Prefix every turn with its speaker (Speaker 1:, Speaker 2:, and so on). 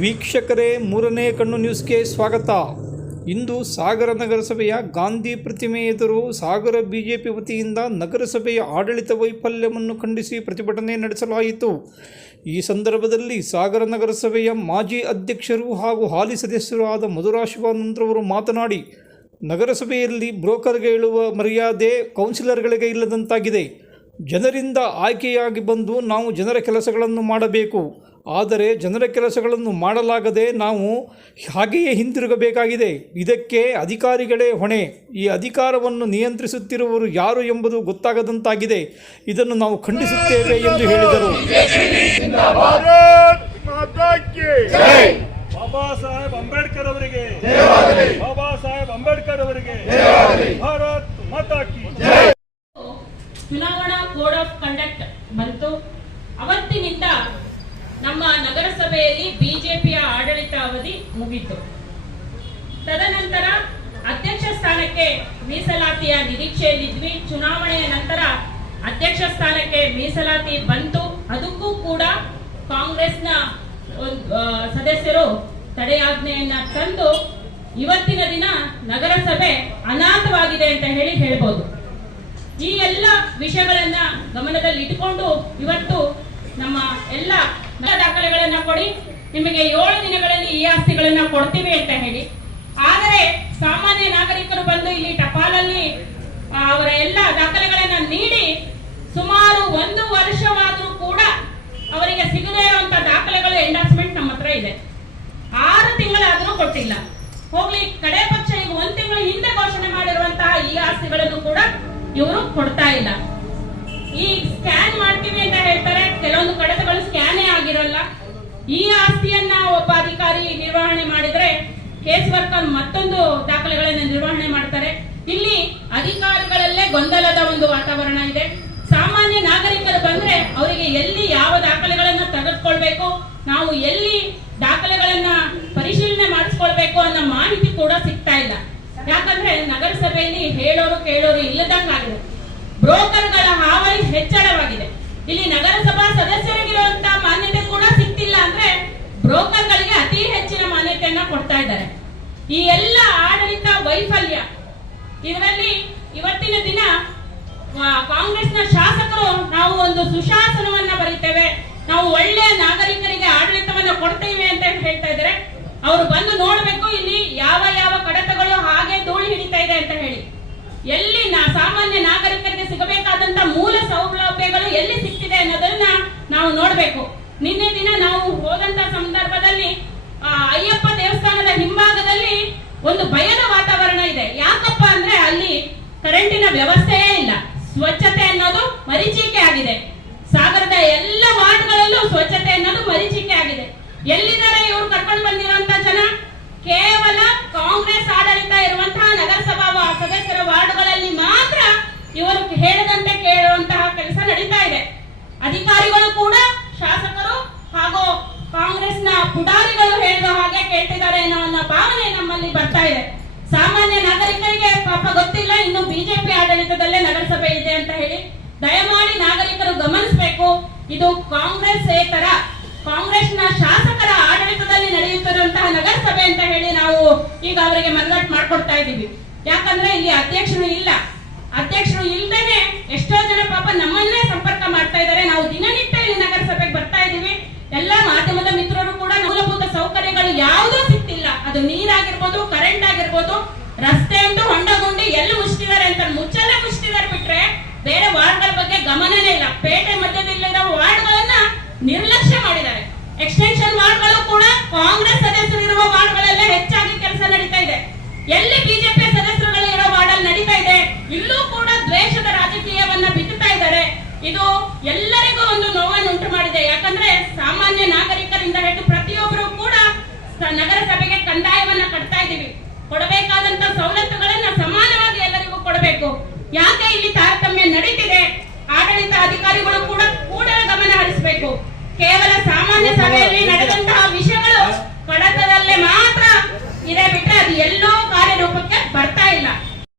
Speaker 1: ವೀಕ್ಷಕರೇ, ಮೂರನೇ ಕಣ್ಣು ನ್ಯೂಸ್ಗೆ ಸ್ವಾಗತ. ಇಂದು ಸಾಗರ ನಗರಸಭೆಯ ಗಾಂಧಿ ಪ್ರತಿಮೆ ಎದುರು ಸಾಗರ ಬಿಜೆಪಿ ವತಿಯಿಂದ ನಗರಸಭೆಯ ಆಡಳಿತ ವೈಫಲ್ಯವನ್ನು ಖಂಡಿಸಿ ಪ್ರತಿಭಟನೆ ನಡೆಸಲಾಯಿತು. ಈ ಸಂದರ್ಭದಲ್ಲಿ ಸಾಗರ ನಗರಸಭೆಯ ಮಾಜಿ ಅಧ್ಯಕ್ಷರು ಹಾಗೂ ಹಾಲಿ ಸದಸ್ಯರು ಆದ ಮಧುರಾ ಶಿವಾನಂದ್ರವರು ಮಾತನಾಡಿ, ನಗರಸಭೆಯಲ್ಲಿ ಬ್ರೋಕರ್ಗೆ ಹೇಳುವ ಮರ್ಯಾದೆ ಕೌನ್ಸಿಲರ್ಗಳಿಗೆ ಇಲ್ಲದಂತಾಗಿದೆ. ಜನರಿಂದ ಆಯ್ಕೆಯಾಗಿ ಬಂದು ನಾವು ಜನರ ಕೆಲಸಗಳನ್ನು ಮಾಡಬೇಕು. ಆದರೆ ಜನರ ಕೆಲಸಗಳನ್ನು ಮಾಡಲಾಗದೆ ನಾವು ಹಾಗೆಯೇ ಹಿಂತಿರುಗಬೇಕಾಗಿದೆ. ಇದಕ್ಕೆ ಅಧಿಕಾರಿಗಳೇ ಹೊಣೆ. ಈ ಅಧಿಕಾರವನ್ನು ನಿಯಂತ್ರಿಸುತ್ತಿರುವವರು ಯಾರು ಎಂಬುದು ಗೊತ್ತಾಗದಂತಾಗಿದೆ. ಇದನ್ನು ನಾವು ಖಂಡಿಸುತ್ತೇವೆ ಎಂದು ಹೇಳಿದರು.
Speaker 2: ಭಾರತ್ ಮಾತಾ ಕಿ
Speaker 3: ಬಾಬಾ ಸಾಹೇಬ್ ಅಂಬೇಡ್ಕರ್ ಅವರಿಗೆ. ಬಾಬಾ ಸಾಹೇಬ್ ಅಂಬೇಡ್ಕರ್ ಅವರಿಗೆ. ಭಾರತ್ ಮಾತಾ
Speaker 4: ಚುನಾವಣಾ ಕೋಡ್ ಆಫ್ ಕಂಡಕ್ಟ್ ಬಂತು. ಅವತ್ತಿನಿಂದ ನಮ್ಮ ನಗರಸಭೆಯಲ್ಲಿ ಬಿಜೆಪಿಯ ಆಡಳಿತ ಅವಧಿ ಮುಗಿತು. ತದನಂತರ ಅಧ್ಯಕ್ಷ ಸ್ಥಾನಕ್ಕೆ ಮೀಸಲಾತಿಯ ನಿರೀಕ್ಷೆಯಲ್ಲಿದ್ವಿ. ಚುನಾವಣೆಯ ನಂತರ ಅಧ್ಯಕ್ಷ ಸ್ಥಾನಕ್ಕೆ ಮೀಸಲಾತಿ ಬಂತು. ಅದಕ್ಕೂ ಕೂಡ ಕಾಂಗ್ರೆಸ್ನ ಸದಸ್ಯರು ತಡೆಯಾಜ್ಞೆಯನ್ನ ತಂದು ಇವತ್ತಿನ ದಿನ ನಗರಸಭೆ ಅನಾಥವಾಗಿದೆ ಅಂತ ಹೇಳಿ ಹೇಳ್ಬೋದು. ಈ ಎಲ್ಲ ವಿಷಯಗಳನ್ನ ಗಮನದಲ್ಲಿ ಇಟ್ಟುಕೊಂಡು ಇವತ್ತು ನಮ್ಮ ಎಲ್ಲ ದಾಖಲೆಗಳನ್ನ ಕೊಡಿ. ನಿಮಗೆ ಏಳು ದಿನಗಳಲ್ಲಿ ಈ ಆಸ್ತಿಗಳನ್ನ ಕೊಡ್ತೀವಿ ಅಂತ ಹೇಳಿ. ಆದರೆ ಸಾಮಾನ್ಯ ನಾಗರಿಕರು ಬಂದು ಇಲ್ಲಿ ಟಪಾಲಲ್ಲಿ ಅವರ ಎಲ್ಲ ದಾಖಲೆಗಳನ್ನ ನೀಡಿ ಸುಮಾರು ಒಂದು ವರ್ಷವಾದರೂ ಕೂಡ ಅವರಿಗೆ ಸಿಗದೇ ಇರುವಂತ ದಾಖಲೆಗಳು ಎಂಡಾರ್ಸ್ಮೆಂಟ್ ನಮ್ಮ ಹತ್ರ ಇದೆ. ಆರು ತಿಂಗಳಾದರೂ ಕೊಟ್ಟಿಲ್ಲ. ಹೋಗ್ಲಿ, ಕಡೆ ಪಕ್ಷ ಈಗ ಒಂದ್ ತಿಂಗಳ ಹಿಂದೆ ಘೋಷಣೆ ಮಾಡಿರುವಂತಹ ಈ ಆಸ್ತಿಗಳನ್ನು ಕೂಡ ಇವರು ಕೊಡ್ತಾ ಇಲ್ಲ. ಈ ಸ್ಕ್ಯಾನ್ ಮಾಡ್ತೀವಿ ಅಂತ ಹೇಳ್ತಾರೆ. ಕೆಲವೊಂದು ಕಡತಗಳು ಸ್ಕ್ಯಾನೇ ಆಗಿರಲ್ಲ. ಈ ಆಸ್ತಿಯನ್ನ ಒಬ್ಬ ಅಧಿಕಾರಿ ನಿರ್ವಹಣೆ ಮಾಡಿದ್ರೆ ಕೇಸ್ ವರ್ಕರ್ ಮತ್ತೊಂದು ದಾಖಲೆಗಳನ್ನ ನಿರ್ವಹಣೆ ಮಾಡ್ತಾರೆ. ಇಲ್ಲಿ ಅಧಿಕಾರಿಗಳಲ್ಲೇ ಗೊಂದಲದ ಒಂದು ವಾತಾವರಣ ಇದೆ. ಸಾಮಾನ್ಯ ನಾಗರಿಕರು ಬಂದ್ರೆ ಅವರಿಗೆ ಎಲ್ಲಿ ಯಾವ ದಾಖಲೆಗಳನ್ನ ತೆಗೆದುಕೊಳ್ಬೇಕು, ನಾವು ಎಲ್ಲಿ ದಾಖಲೆಗಳನ್ನ ಪರಿಶೀಲನೆ ಮಾಡಿಸ್ಕೊಳ್ಬೇಕು ಅನ್ನೋ ಮಾಹಿತಿ ಕೂಡ ಸಿಗ್ತಾ ಇಲ್ಲ. ಯಾಕಂದ್ರೆ ನಗರಸಭೆಯಲ್ಲಿ ಹೇಳೋರು ಕೇಳೋರು ಇಲ್ಲದಂಗಾಗಿದೆ. ಬ್ರೋಕರ್ಗಳ ಹಾವಳಿ ಹೆಚ್ಚಳವಾಗಿದೆ. ಇಲ್ಲಿ ನಗರಸಭಾ ಸದಸ್ಯರಿಗಿರುವಂತ ಮಾನ್ಯತೆ ಕೂಡ ಸಿಗ್ತಿಲ್ಲ ಅಂದ್ರೆ ಬ್ರೋಕರ್ಗಳಿಗೆ ಅತಿ ಹೆಚ್ಚಿನ ಮಾನ್ಯತೆಯನ್ನ ಕೊಡ್ತಾ ಇದ್ದಾರೆ. ಈ ಎಲ್ಲ ಆಡಳಿತ ವೈಫಲ್ಯ, ಇದರಲ್ಲಿ ಇವತ್ತಿನ ದಿನ ಕಾಂಗ್ರೆಸ್ನ ಶಾಸಕರು ನಾವು ಒಂದು ಸುಶಾಸನವನ್ನ ಬರೀತೇವೆ. ನಾವು ಒಳ್ಳೆಯ ನಾಗರಿಕರಿಗೆ ಆಡಳಿತವನ್ನ ಕೊಡ್ತೇವೆ ಅಂತ ಹೇಳ್ತಾ ಇದ್ದಾರೆ ಅವರು ಬಂದು ನೋಡ್ಬೇಕು ಇಲ್ಲಿ ಯಾವ ಯಾವ ಕಡತಗಳು ಹಾಗೆ ಧೂಳು ಹಿಡಿತಾ ಇದೆ ಅಂತ ಹೇಳಿ ಎಲ್ಲಿ ನಾ ಸಾಮಾನ್ಯ ನಾಗರಿಕರಿಗೆ ಸಿಗಬೇಕಾದಂತ ಮೂಲ ಸೌಲಭ್ಯಗಳು ಎಲ್ಲಿ ಸಿಗ್ತಿದೆ ಅನ್ನೋದನ್ನ ನಾವು ನೋಡಬೇಕು. ನಿನ್ನೆ ದಿನ ನಾವು ಹೋದಂತ ಸಂದರ್ಭದಲ್ಲಿ ಆ, ಅಯ್ಯಪ್ಪ ದೇವಸ್ಥಾನದ ಹಿಂಭಾಗದಲ್ಲಿ ಒಂದು ಭಯದ ವಾತಾವರಣ ಇದೆ. ಯಾಕಪ್ಪ ಅಂದ್ರೆ ಅಲ್ಲಿ ಕರೆಂಟಿನ ವ್ಯವಸ್ಥೆಯೇ ಇಲ್ಲ. ಸ್ವಚ್ಛತೆ ಅನ್ನೋದು ಮರೀಚಿಕೆ ಆಗಿದೆ. ಸಾಗರದ ಎಲ್ಲ ವಾರ್ಡ್ಗಳಲ್ಲೂ ಸ್ವಚ್ಛತೆ ಅನ್ನೋದು ಮರೀಚಿಕೆ ಆಗಿದೆ. ಎಲ್ಲಿದ್ದಾರೆ ಇವ್ರು ಕರ್ಕೊಂಡು ಬಂದಿರುವಂತ ಜನ ಕೇವಲ ಕಾಂಗ್ರೆಸ್ ಆಡಳಿತ ಇರುವಂತಹ ನಗರಸಭಾ ವಾ- ಸದಸ್ಯರ ವಾರ್ಡ್ಗಳಲ್ಲಿ ಮಾತ್ರ ಇವರು ಹೇಳದಂತೆ ಕೇಳುವಂತಹ ಕೆಲಸ ನಡೀತಾ ಇದೆ ಅಧಿಕಾರಿಗಳು ಕೂಡ ಶಾಸಕರು ಹಾಗೂ ಕಾಂಗ್ರೆಸ್ನ ಪುಡಾರಿಗಳು ಹೇಳಿದ ಹಾಗೆ ಕೇಳ್ತಿದ್ದಾರೆ ಅನ್ನೋ ಭಾವನೆ ನಮ್ಮಲ್ಲಿ ಬರ್ತಾ ಇದೆ. ಸಾಮಾನ್ಯ ನಾಗರಿಕರಿಗೆ ಪಾಪ ಗೊತ್ತಿಲ್ಲ, ಇನ್ನು ಬಿಜೆಪಿ ಆಡಳಿತದಲ್ಲೇ ನಗರಸಭೆ ಇದೆ ಅಂತ ಹೇಳಿ ದಯಮಾಡಿ ನಾಗರಿಕರು ಗಮನಿಸಬೇಕು. ಇದು ಕಾಂಗ್ರೆಸ್ ಏತರ ನ ಶಾಸಕರ ಆಡಳಿತದಲ್ಲಿ ನಡೆಯುತ್ತಿರುವಂತಹ ನಗರಸಭೆ ಅಂತ ಹೇಳಿ ನಾವು ಈಗ ಅವರಿಗೆ ಮನವಟ್ಟು ಮಾಡ್ಕೊಡ್ತಾ ಇದ್ದೀವಿ. ಯಾಕಂದ್ರೆ ಇಲ್ಲಿ ಅಧ್ಯಕ್ಷರು ಇಲ್ಲ. ಅಧ್ಯಕ್ಷರು ಇಲ್ದೇನೆ ಎಷ್ಟೋ ಜನ ಪಾಪ ನಮ್ಮನ್ನೇ ಸಂಪರ್ಕ ಮಾಡ್ತಾ ಇದ್ದಾರೆ. ನಾವು ದಿನನಿತ್ಯ ಇಲ್ಲಿ ನಗರಸಭೆಗೆ ಬರ್ತಾ ಇದ್ದೀವಿ ಎಲ್ಲ ಮಾಧ್ಯಮದ ಮಿತ್ರರು ಕೂಡ ಮೂಲಭೂತ ಸೌಕರ್ಯಗಳು ಯಾವುದೂ ಸಿಗ್ತಿಲ್ಲ ಅದು ನೀರಾಗಿರ್ಬೋದು ಕರೆಂಟ್ ಆಗಿರ್ಬೋದು ರಸ್ತೆ ಅಂತೂ ಹೊಂಡಗುಂಡಿ ಎಲ್ಲಿ ಮುಚ್ಚಿದ್ದಾರೆ ಅಂತ ಮುಚ್ಚಲ್ಲೇ ಮುಚ್ಚಿದ್ದಾರೆ ಬಿಟ್ರೆ ಬೇರೆ ವಾರ್ಡ್ಗಳ ಬಗ್ಗೆ ಗಮನನೇ ಇಲ್ಲ ಪೇಟೆ ಮಧ್ಯದಲ್ಲಿರುವ ವಾರ್ಡ್ಗಳನ್ನ ನಿರ್ಲಕ್ಷ್ಯ ಮಾಡಿದ್ದಾರೆ. ಎಕ್ಸ್ಟೆನ್ಷನ್ ವಾರ್ಡ್ಗಳು ಕೂಡ ಕಾಂಗ್ರೆಸ್ ಸದಸ್ಯರಿರುವ ವಾರ್ಡ್ಗಳಲ್ಲೇ ಹೆಚ್ಚಾಗಿ ಕೆಲಸ ನಡೀತಾ ಇದೆ. ಎಲ್ಲಿ ಬಿಜೆಪಿ ಸದಸ್ಯರುಗಳು ಇರೋ ವಾರ್ಡಲ್ಲಿ ನಡೀತಾ ಇದೆ, ಇಲ್ಲೂ ಕೂಡ ದ್ವೇಷದ ರಾಜಕೀಯವನ್ನ ಬಿತ್ತುತ್ತಾ ಇದ್ದಾರೆ. ಇದು ಎಲ್ಲರಿಗೂ ಒಂದು ನೋವನ್ನು ಉಂಟು ಮಾಡಿದೆ. ಯಾಕಂದ್ರೆ ಸಾಮಾನ್ಯ ನಾಗರಿಕರಿಂದ ಹಿಡಿದು ಪ್ರತಿಯೊಬ್ಬರು ಕೂಡ ನಗರಸಭೆಗೆ ಕಂದಾಯವನ್ನ ಕಟ್ತಾ ಇದ್ದೀವಿ. ಕೇವಲ ಸಾಮಾನ್ಯ ಸಭೆಯಲ್ಲಿ ನಡೆದಂತಹ ವಿಷಯಗಳು ಕಡತದಲ್ಲೇ ಮಾತ್ರ ಇದೆ ಬಿಟ್ಟರೆ ಅದು ಎಲ್ಲೋ ಕಾರ್ಯರೂಪಕ್ಕೆ ಬರ್ತಾ ಇಲ್ಲ.